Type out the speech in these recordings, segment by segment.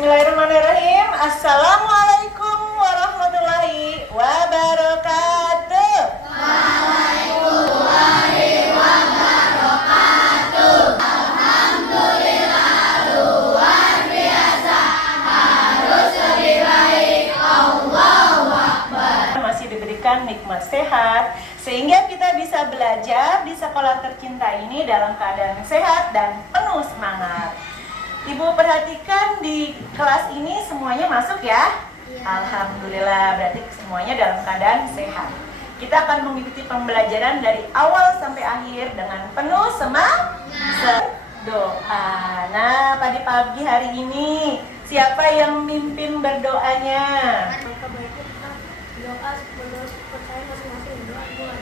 Bismillahirrahmanirrahim. Assalamualaikum warahmatullahi wabarakatuh. Waalaikumsalam wabarakatuh. Alhamdulillah luar biasa. Harus lebih baik. Allahu Akbar. Masih diberikan nikmat sehat sehingga kita bisa belajar di sekolah tercinta ini dalam keadaan sehat dan penuh semangat. Ibu perhatikan di kelas ini semuanya masuk ya? Alhamdulillah, berarti semuanya dalam keadaan sehat. Kita akan mengikuti pembelajaran dari awal sampai akhir dengan penuh semangat. Doa. Nah, pada pagi hari ini siapa yang mimpin berdoanya? Maka baiknya kita doa menurut percaya masing-masing doa mulai.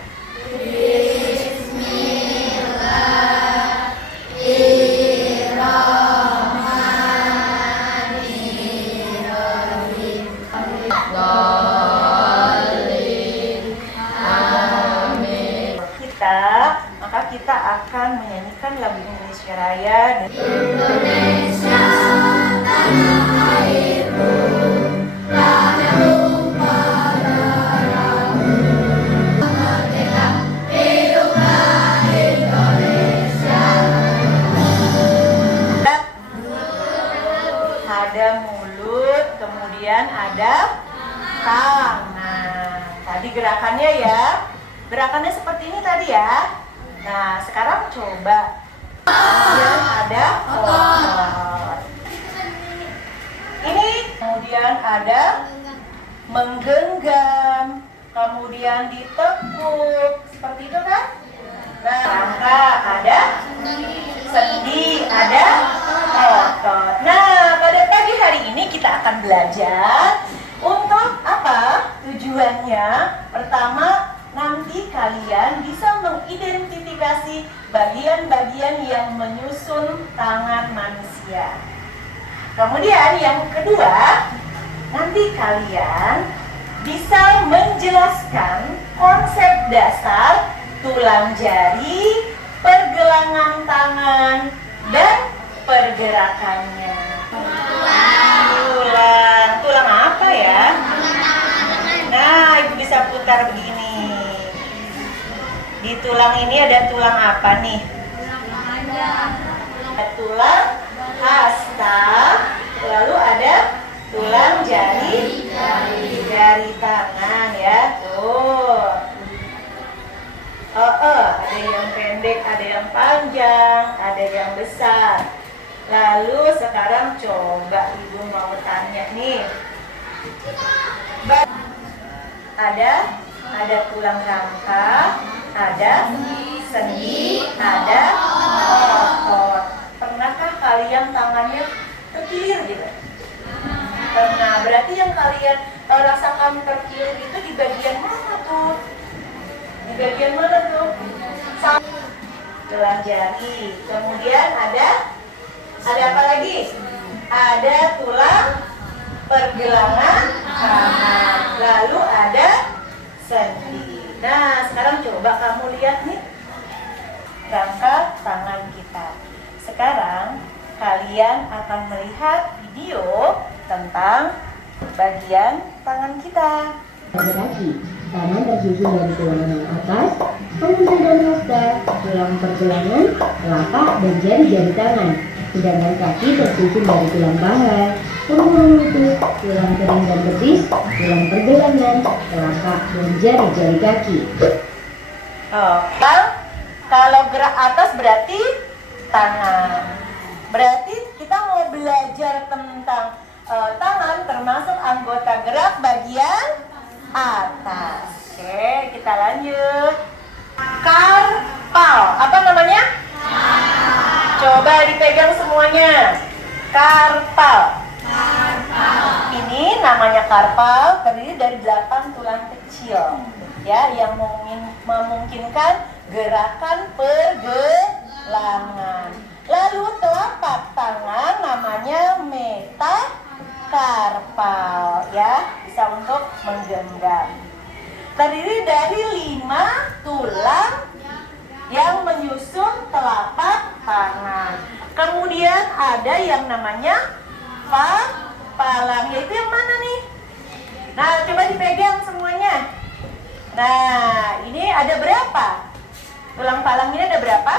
Kita akan menyanyikan lagu Indonesia Raya. Indonesia tanah airku, tanah tumpah darahmu. Merdeka, hiduplah Indonesia. Ada mulut, kemudian ada tangan. Tadi gerakannya ya. Gerakannya seperti ini tadi ya. Nah, sekarang coba. Kemudian ada otot. Ini kemudian ada menggenggam, kemudian ditekuk, seperti itu kan? Nah, rangka ada sendi, ada otot. Nah, pada pagi hari ini kita akan belajar untuk apa? Tujuannya pertama, nanti kalian bisa mengidentifikasi bagian-bagian yang menyusun tangan manusia. Kemudian yang kedua, nanti kalian bisa menjelaskan konsep dasar tulang jari, pergelangan tangan, dan pergerakannya. Tulang apa ya? Nah, ibu bisa putar begini. Di tulang ini ada tulang apa nih? Tulang hasta, lalu ada tulang jari tangan ya. Tuh. Ada yang pendek, ada yang panjang, ada yang besar. Lalu sekarang coba ibu mau tanya nih. Ada tulang rangka, ada sendi, ada otot. Pernahkah kalian tangannya terkilir gitu? Pernah. Berarti yang kalian rasakan terkilir itu di bagian mana tuh? Di bagian mana tuh? Tulang jari. Kemudian ada apa lagi? Ada tulang pergelangan tangan. Lalu ada sendi. Nah, sekarang coba kamu lihat nih rangka tangan kita. Sekarang kalian akan melihat video tentang bagian tangan kita. Pada kaki, tangan tersusun dari tulang yang atas, pengunci dan hasta, tulang pergelangan, telapak dan jari-jari tangan. Sedangkan kaki tersusun dari tulang paha, punggung lutut, tulang kering dan betis, tulang pergelangan, telapak dan jari-jari kaki. Kalau gerak atas berarti tangan. Berarti kita mau belajar tentang tangan termasuk anggota gerak bagian atas. Oke, kita lanjut. Karpal. Apa namanya? Coba dipegang semuanya. Karpal. Ini namanya karpal, terdiri dari 8 tulang kecil ya yang memungkinkan gerakan pergelangan. Lalu telapak tangan namanya metakarpal ya, bisa untuk menggenggam. Terdiri dari 5 tulang yang menyusun telapak tangan. Kemudian ada yang namanya palang. Yaitu yang mana nih? Nah, coba dipegang semuanya. Nah, ini ada berapa? Tulang palang ini ada berapa?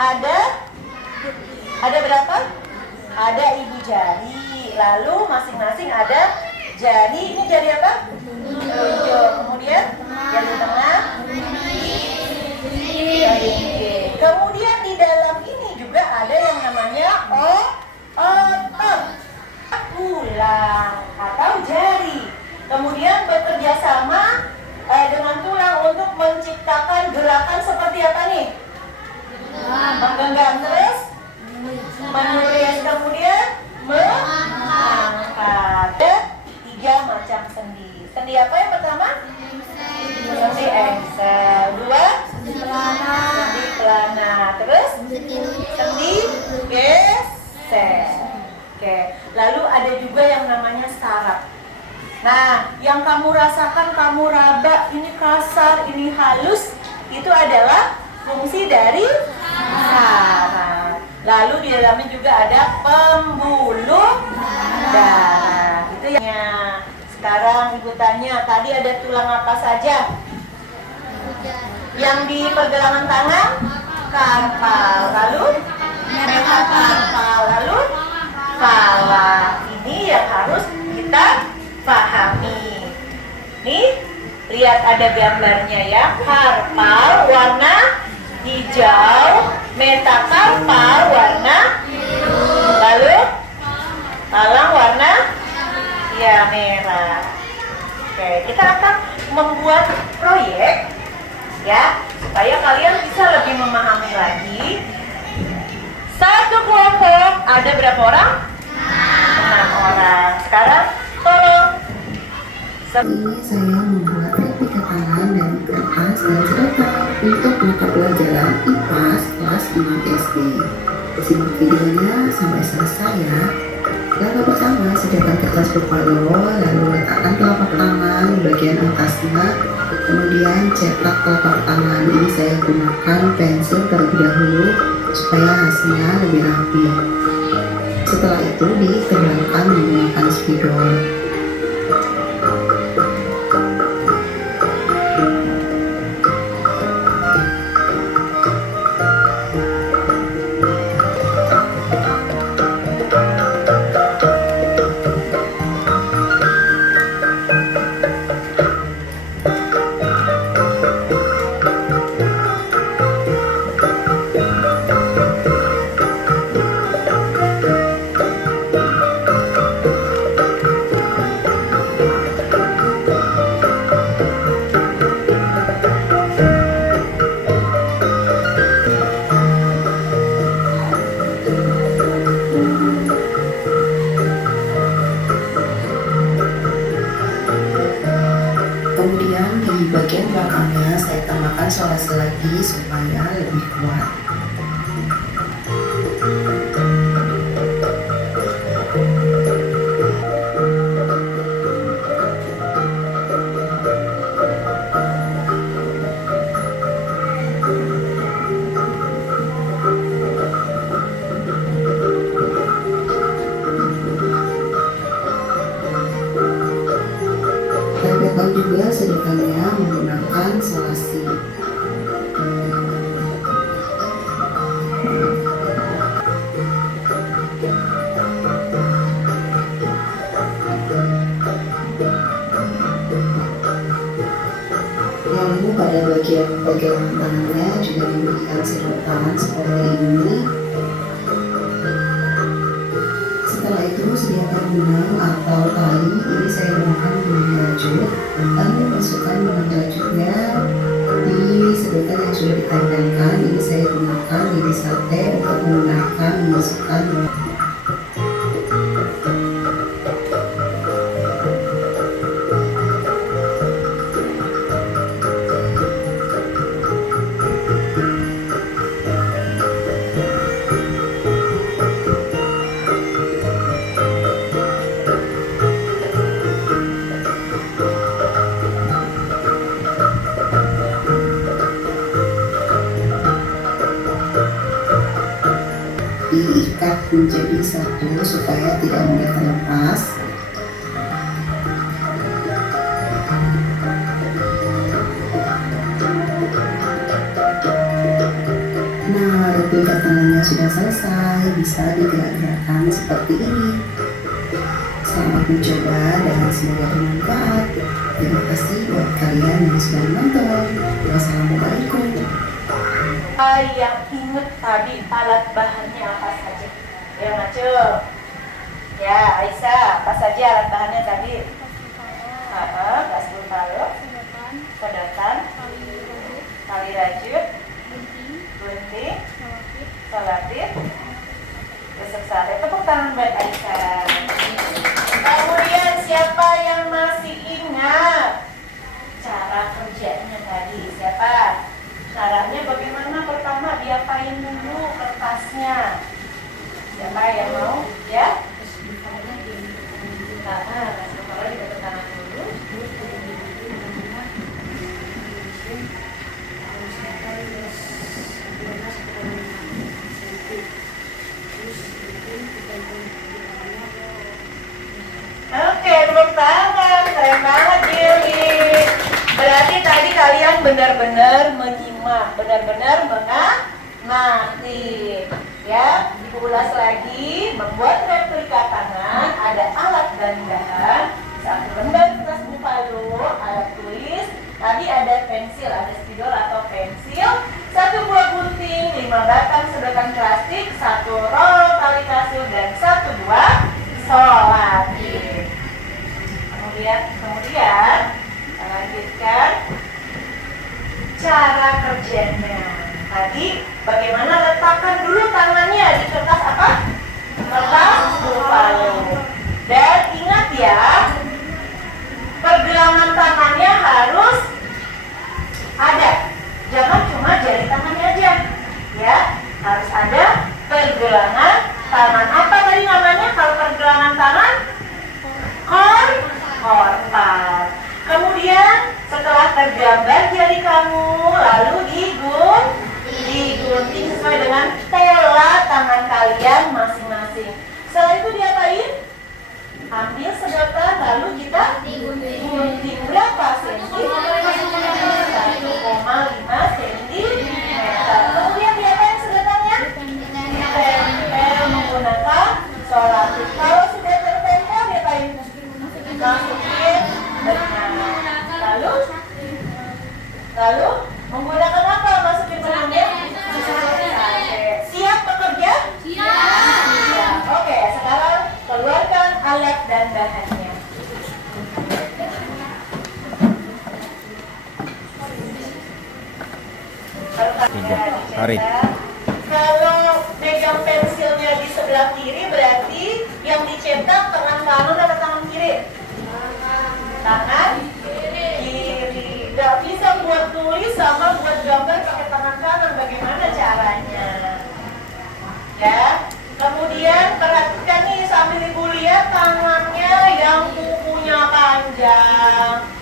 Ada berapa? Ada ibu jari. Lalu masing-masing ada jari. Ini jari apa? Telunjuk. Kemudian jari tengah. Jari inggit. Kemudian di dalam ini juga ada yang namanya otot, tulang atau jari. Kemudian bekerja sama dengan tulang untuk menciptakan gerakan seperti apa nih? Menggenggam, terus menulis, kemudian mengangkat. Ada 3 macam sendi. Sendi apa yang pertama? Sendi engsel. 2 sendi pelana. Terus sendi geser. Oke. Lalu ada juga yang namanya saraf. Nah, yang kamu rasakan, kamu raba, ini kasar, ini halus, itu adalah fungsi dari saraf. Lalu di dalamnya juga ada pembuluh darah. Itu yang sekarang Ibu tanya, tadi ada tulang apa saja? Yang di pergelangan tangan? Karpal. Lalu metakarpal. Lalu kala. Ini yang harus kita pahami. Nih, lihat ada gambarnya ya. Karpal warna hijau, metakarpal warna biru. Lalu palang warna ya merah. Oke, kita akan membuat proyek ya, supaya kalian bisa lebih memahami lagi. Satu kelompok ada berapa orang? 6 orang. Sekarang tolong. Ini saya membuat replika tangan dan kertas dan cerita untuk mata pelajaran IPAS kelas 6 SD. Simak videonya sampai selesai ya. Langkah pertama, sediakan kertas berpalo, lalu letakkan telapak tangan di bagian atasnya, kemudian cetak telapak tangan. Ini saya gunakan pensil terlebih dahulu supaya hasilnya lebih rapi. Setelah itu dikembangkan menggunakan spidol. Kemudian di bagian belakangnya saya tambahkan solasi lagi supaya lebih kuat. Tempelkan juga sedekannya menggunakan solasi. Lalu pada bagian pegangan tangannya juga diberikan sedotan seperti ini. Setelah itu sediakan benang atau tali. Ini saya gunakan benang rajut. Lalu masukkan benang rajutnya di sedotan yang sudah dipandangkan. Ini saya gunakan lidi sate untuk memudahkan memasukkan. Diikat menjadi satu supaya tidak mudah terlepas. Nah, replika tangannya sudah selesai, bisa digerak-gerakkan seperti ini. Selamat mencoba dan semoga bermanfaat. Terima kasih buat kalian yang sudah menonton. Wassalamualaikum. Yang inget tadi alat bahannya apa saja? Ya Macul. Ya Aisyah, apa saja alat bahannya tadi? Gas balok, sedotan, tali rajut, gunting, selotip, tusuk sate. Tepuk tangan buat Aisyah. Kemudian siapa yang masih ingat cara kerjanya tadi? Siapa? Caranya bagaimana? Pertama diapain dulu kertasnya? Siapa yang mau? Ya? Kasih kepala di tangan dulu. Oke, tepuk tangan. Keren banget, Gili. Berarti tadi kalian benar-benar menyimak, benar-benar mengamati. Ya, diulas lagi. Membuat replika tangan, ada alat dan bahan. Satu lembar kertas buffalo, alat tulis. Tadi ada pensil, ada spidol atau pensil. Satu buah gunting, 5 batang sedotan plastik, 1 roll tali kasur, dan 1 buah selotip. Kemudian kita lanjutkan cara kerjanya. Tadi bagaimana letakkan dulu tangannya di kertas apa? Kertas buffalo. Dan ingat ya, pergelangan tangannya harus ada. Jangan cuma jari tangannya aja. Ya, harus ada pergelangan tangan. Apa tadi namanya kalau pergelangan tangan? Korpal. Kemudian setelah tergambar jari kamu, lalu digunting sesuai dengan pola tangan kalian masing-masing. Setelah itu diapain? Ambil sedotan, lalu kita gunting berapa senti? 1,5 cm. Kemudian diapain sedotannya? Ditempel menggunakan selotip. Kalau sudah tertempel diapain? Masukin benang. Lalu menggunakan apa? Masukin benangnya? Siap bekerja? Siap. Oke, sekarang keluarkan alat dan bahannya. Tarik. Kalau pegang pensilnya di sebelah kiri, berarti yang dicetak tangan kanan atau tangan kiri? Tangan kiri. Gak bisa buat tulis sama buat gambar pakai tangan kanan. Bagaimana caranya? Ya. Kemudian perhatikan nih sambil ibu lihat tangannya yang kukunya panjang.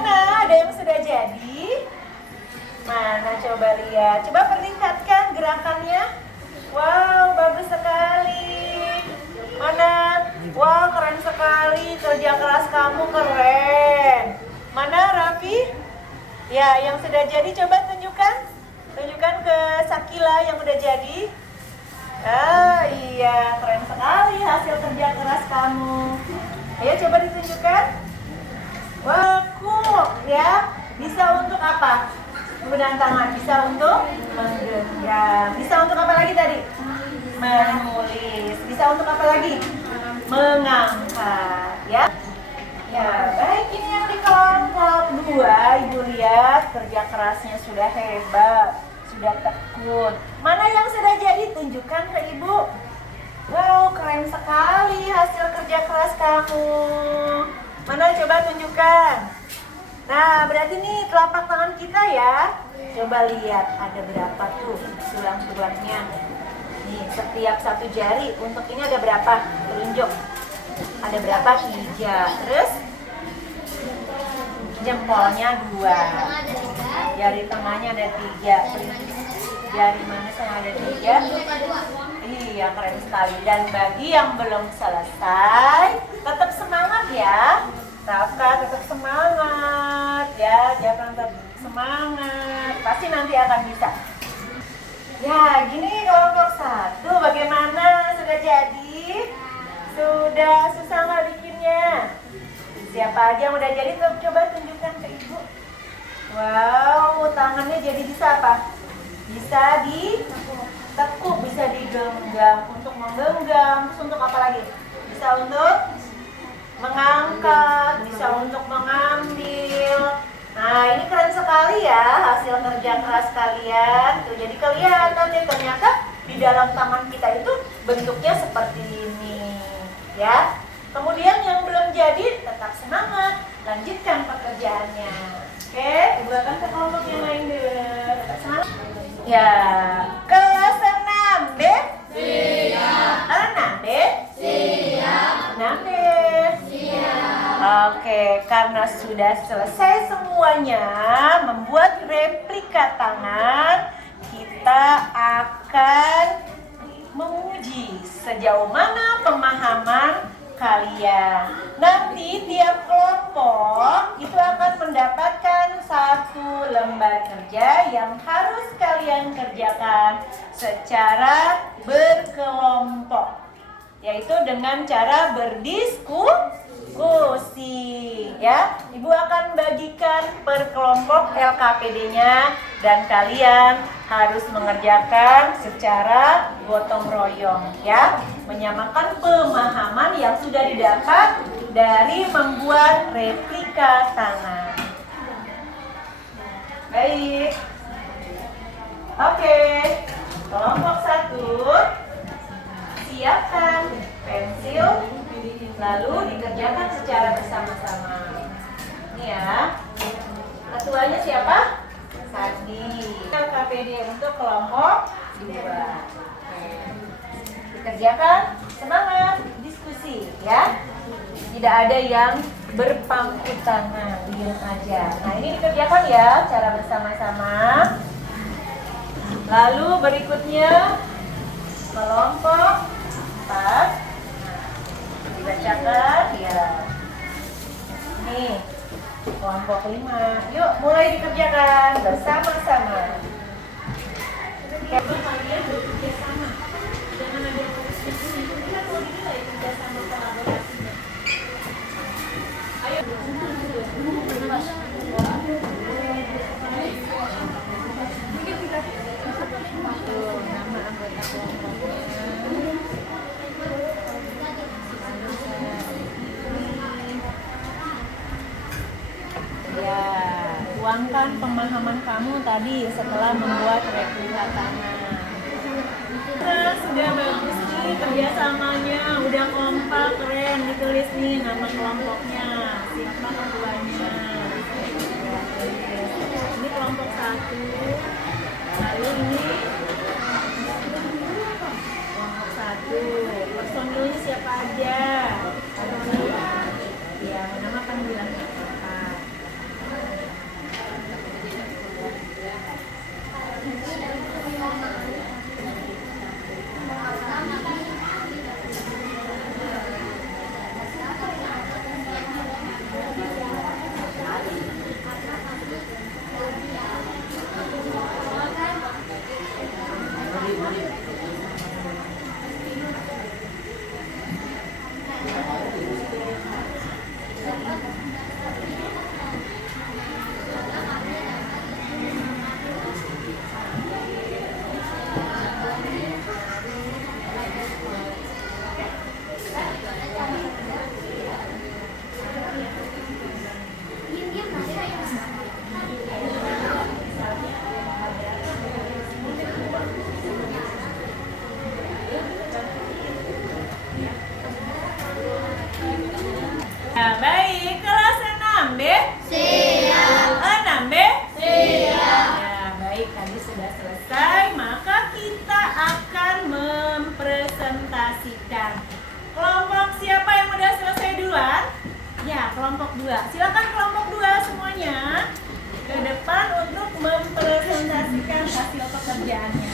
Mana? Ada yang sudah jadi? Mana coba lihat. Coba perlihatkan gerakannya. Wow, bagus sekali. Mana? Wah, keren sekali. Kerja keras kamu keren. Mana Raffi? Ya, yang sudah jadi coba tunjukkan. Tunjukkan ke Sakila yang udah jadi. Ah, iya, keren sekali hasil kerja keras kamu. Ayo coba ditunjukkan. Wah, cool ya. Bisa untuk apa? Penggunaan tangan bisa untuk menggenggam. Bisa untuk apa lagi tadi? Menulis. Bisa untuk apa lagi? Mengangkat, ya. Ya, baik, ini yang di kelompok 2. Ibu lihat kerja kerasnya sudah hebat, sudah tekun. Mana yang sudah jadi? Tunjukkan ke Ibu. Wow, keren sekali hasil kerja keras kamu. Mana coba tunjukkan. Nah, berarti nih telapak tangan kita ya. Coba lihat ada berapa tuh tulang-tulangnya. Nih, setiap satu jari untuk ini ada berapa? Telunjuk. Ada berapa? 3. Terus jempolnya 2. Jari tengahnya ada 3. Jari manis yang ada 3. Iya, keren sekali. Dan bagi yang belum selesai, tetap semangat ya. Raka, tetap semangat ya, jangan tetap semangat. Pasti nanti akan bisa. Ya, gini kelompok 1 bagaimana? Sudah jadi? Sudah susah nggak bikinnya? Siapa aja yang udah jadi, coba tunjukkan ke Ibu. Wow, tangannya jadi bisa apa? Bisa ditekuk, bisa digenggam. Untuk menggenggam, terus untuk apa lagi? Bisa untuk mengangkat, bisa untuk mengambil. Nah, ini keren sekali ya hasil kerja keras kalian. Tuh, jadi kelihatan ya ternyata di dalam tangan kita itu bentuknya seperti ini, ya. Kemudian yang belum jadi tetap semangat, lanjutkan pekerjaannya. Oke, Ibu akan ke kelompok yang lain dulu. Tetap semangat. Ya, kelas 6 B. Siap. 6 B. Siap. 6 B. Oke, karena sudah selesai semuanya membuat replika tangan, kita akan menguji sejauh mana pemahaman kalian. Nanti tiap kelompok itu akan mendapatkan 1 lembar kerja yang harus kalian kerjakan secara berkelompok, yaitu dengan cara berdiskusi ya. Ibu akan bagikan per kelompok LKPD-nya dan kalian harus mengerjakan secara gotong royong ya, menyamakan pemahaman yang sudah didapat dari membuat replika tangan. Baik. Oke. Kelompok 1, siapkan pensil, lalu dikerjakan secara bersama-sama. Ini ya. Ketuanya siapa? Sandi. KPD untuk kelompok 2. Dikerjakan, semangat, diskusi ya. Tidak ada yang berpangku tangan, diam aja. Nah, ini dikerjakan ya cara bersama-sama. Lalu berikutnya kelompok 4. Dibacakan ya. Nih, kelompok 5. Yuk, mulai dikerjakan bersama-sama. Kalian bekerja sama. Jangan ada yang diskusi. Kita kalau dinilai kerja sama kolaborasinya. Ayo. Tuh, nama anggota kelompoknya. Ya, tuangkan pemahaman kamu tadi setelah membuat replika tangan. Nah, sudah bagus nih kerjasamanya, udah kompak, keren, ditulis nih nama kelompoknya, siapa ketuanya. Ini kelompok 1, lalu ini kelompok 1, personilnya siapa aja? Ya, nama panggilan apa? Nah, baik, kelas 6B. Siap. 6B. Siap. Ya, baik, tadi sudah selesai, maka kita akan mempresentasikan. Kelompok siapa yang udah selesai duluan? Ya, kelompok 2. Silakan kelompok 2 semuanya ke depan untuk mempresentasikan hasil pekerjaannya.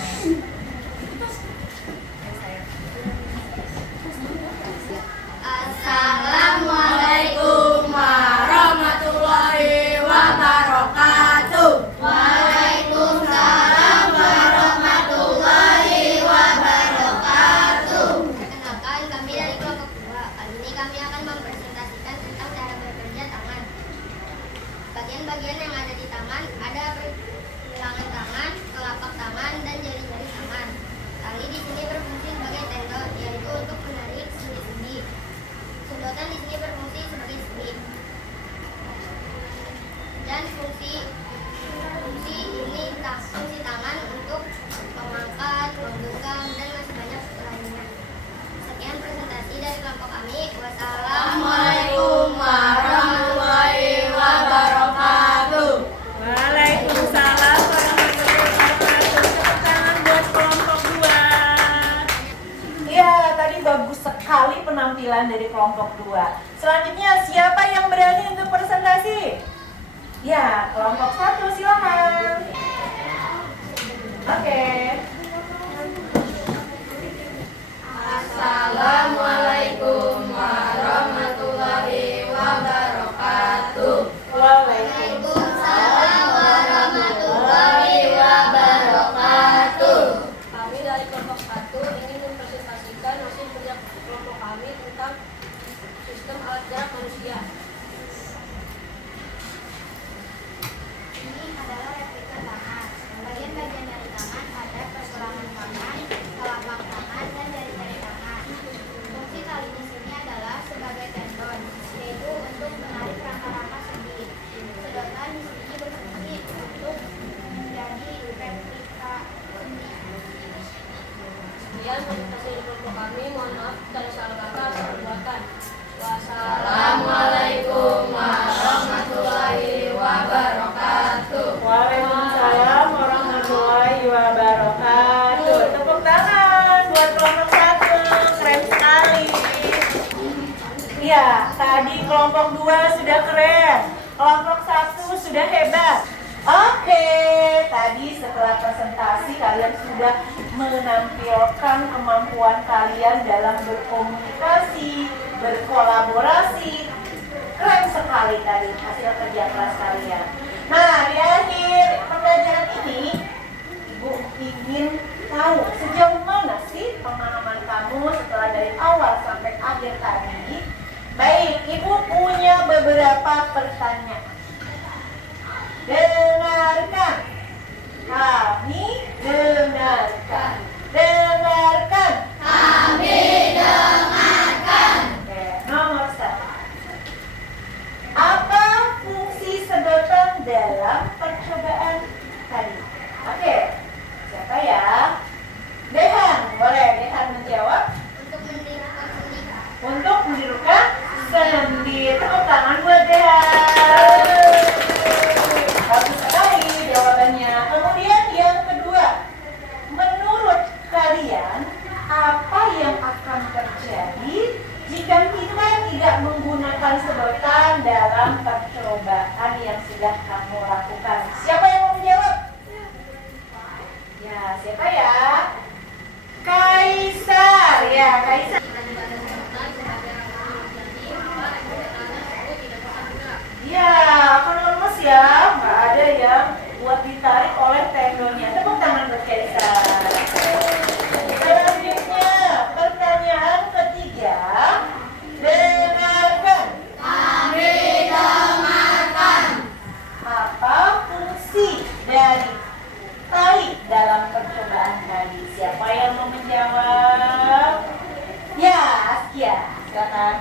Assalamualaikum warahmatullahi wabarakatuh. Waalaikumsalam warahmatullahi wabarakatuh. Perkenalkan, kami dari kelompok 2. Kali ini kami akan mempresentasikan tentang cara bekerja tangan. Bagian-bagian yang ada di tangan ada pergelangan tangan, telapak tangan, dan jari-jari tangan. Tali di sini berfungsi sebagai tendon, yaitu untuk menarik sendi-sendi. Sedotan di sini berfungsi sebagai sendi. Dan fungsi tangan untuk mengangkat, menggenggam, dan masih banyak lainnya. Sekian presentasi dari kelompok kami. Wassalamualaikum warahmatullahi wabarakatuh. Waalaikumsalam warahmatullahi wabarakatuh. Tepuk tangan buat kelompok 2. Ya, tadi bagus sekali penampilan dari kelompok 2. Selanjutnya, siapa yang berani untuk presentasi? Ya, kelompok 1 silakan. Oke. Assalamualaikum warahmatullahi wabarakatuh. Waalaikumsalam warahmatullahi wabarakatuh. Kami dari kelompok 1 ingin mempresentasikan hasil kerja kelompok kami tentang sistem alat gerak manusia. Ini adalah replika tangan. Bagian-bagian dari tangan ada pergelangan tangan, telapak tangan, dan jari-jari tangan. Fungsi tali di sini adalah sebagai tendon, yaitu untuk menarik rangka-rangka sendi. Sedotan di sini berfungsi untuk menjadi replika sendi. Sekian presentasi dari kelompok kami. Mohon maaf kalau salah kata atau perbuatan. Assalamualaikum warahmatullahi wabarakatuh. Waalaikumsalam warahmatullahi wabarakatuh. Tepuk tangan buat kelompok 1. Keren sekali. Ya, tadi kelompok 2 sudah keren. Kelompok 1 sudah hebat. Oke, tadi setelah presentasi kalian sudah menampilkan kemampuan kalian dalam berkomunikasi, berkolaborasi. Keren sekali tadi hasil kerja kelas kalian. Nah, di akhir pembelajaran ini, Ibu ingin tahu sejauh mana sih pemahaman kamu setelah dari awal sampai akhir tadi. Baik, Ibu punya beberapa pertanyaan. Dengarkan. Kami dengarkan. Dengarkan. Kami dengarkan. Oke, nomor 1. Apa fungsi sedotan dalam percobaan dalam percobaan tadi? Siapa yang mau menjawab? Ya, Askia, silakan.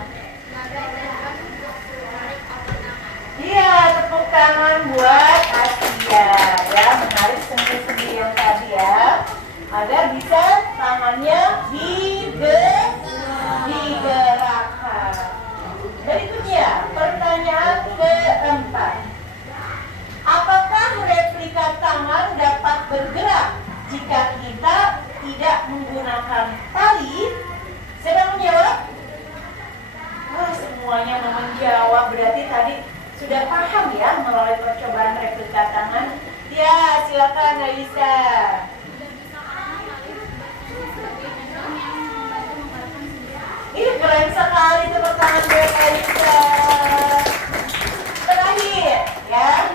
Iya, tepuk tangan buat Askia ya, menarik sendi-sendi yang tadi ya, agar bisa tangannya digerakkan. Berikutnya, pertanyaan keempat. Apakah replika tangan dapat bergerak jika kita tidak menggunakan tali? Siapa yang menjawab? Wah, semuanya mau menjawab, berarti tadi sudah paham ya melalui percobaan replika tangan. Ya, silakan Aisyah. Ih, keren sekali tepuk tangan buat Aisyah. Terakhir ya.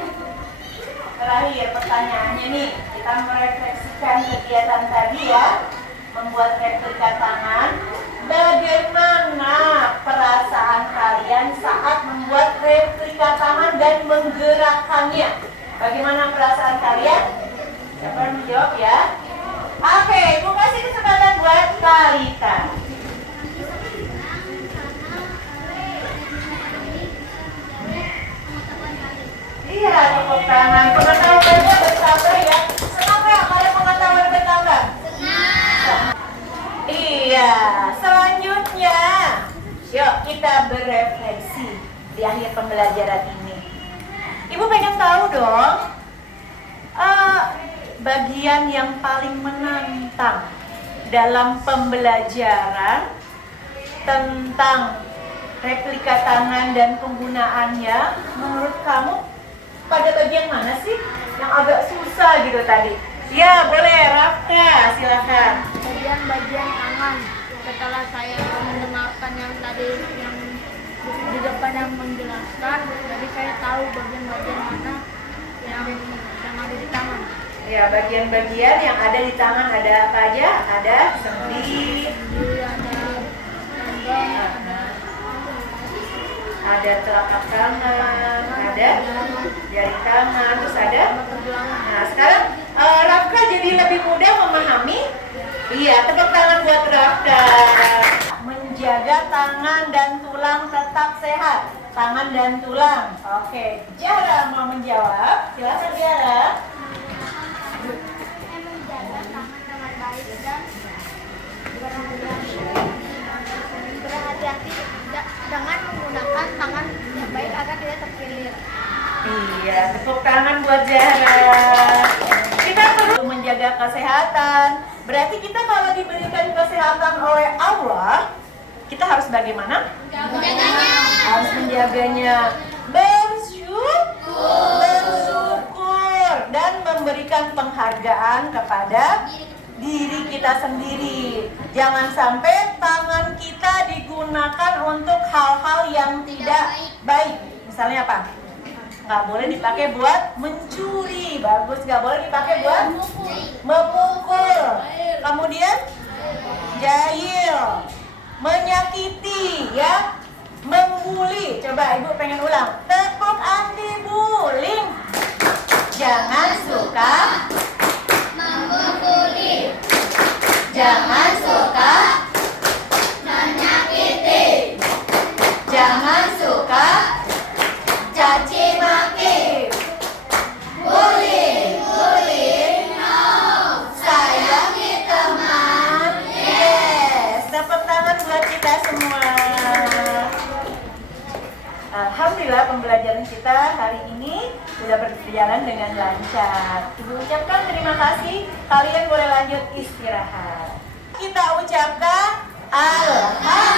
Terakhir pertanyaannya nih, kita merefleksikan kegiatan tadi ya, membuat replika tangan. Bagaimana perasaan kalian saat membuat replika tangan dan menggerakkannya? Bagaimana perasaan kalian? Siapa yang menjawab ya? Oke, Ibu kasih kesempatan buat Talita. Iya, tepuk tangan. Pengetahuannya bertambah ya. Senang nggak kalian pengetahuan bertambah? Senang. Iya, selanjutnya yuk kita berefleksi di akhir pembelajaran ini. Ibu pengen tahu dong, bagian yang paling menantang dalam pembelajaran tentang replika tangan dan penggunaannya, menurut kamu pada bagian mana sih yang agak susah gitu tadi? Ya, boleh, Rafka, silakan. Bagian-bagian tangan. Setelah saya mendengarkan yang tadi yang di depan yang menjelaskan, jadi saya tahu bagian-bagian mana yang ada di tangan. Ya, bagian-bagian yang ada di tangan ada apa aja? Ada sendi, ada telapak tangan, ada jari tangan, terus ada. Nah, sekarang Rafka jadi lebih mudah memahami. Iya, tepuk tangan buat Rafka. Menjaga tangan dan tulang tetap sehat. Tangan dan tulang. Oke, Jara mau menjawab. Silakan Jara. Menjaga tangan dengan baik dan berhati-hati dengan menggunakan tangan yang baik agar tidak terkilir. Iya, tepuk tangan buat Zahra. Kita perlu menjaga kesehatan. Berarti kita kalau diberikan kesehatan oleh Allah, kita harus bagaimana? Menjaganya. Harus menjaganya. Bersyukur dan memberikan penghargaan kepada diri kita sendiri. Jangan sampai tangan kita digunakan untuk hal-hal yang tidak baik. Misalnya apa? Nggak boleh dipakai buat mencuri, bagus. Nggak boleh dipakai buat memukul. Kemudian jahil, menyakiti, ya, membuli. Coba Ibu pengen ulang. Tepuk anti bullying. Jangan suka Membuli. Jangan suka Menyakiti. Jangan suka caci maki. Bullying. Sayangi teman. Yes. Tepuk tangan buat kita semua. Alhamdulillah pembelajaran kita hari ini sudah berjalan dengan lancar. Ibu ucapkan terima kasih. Kalian boleh lanjut istirahat. Kita ucapkan Alhamdulillah.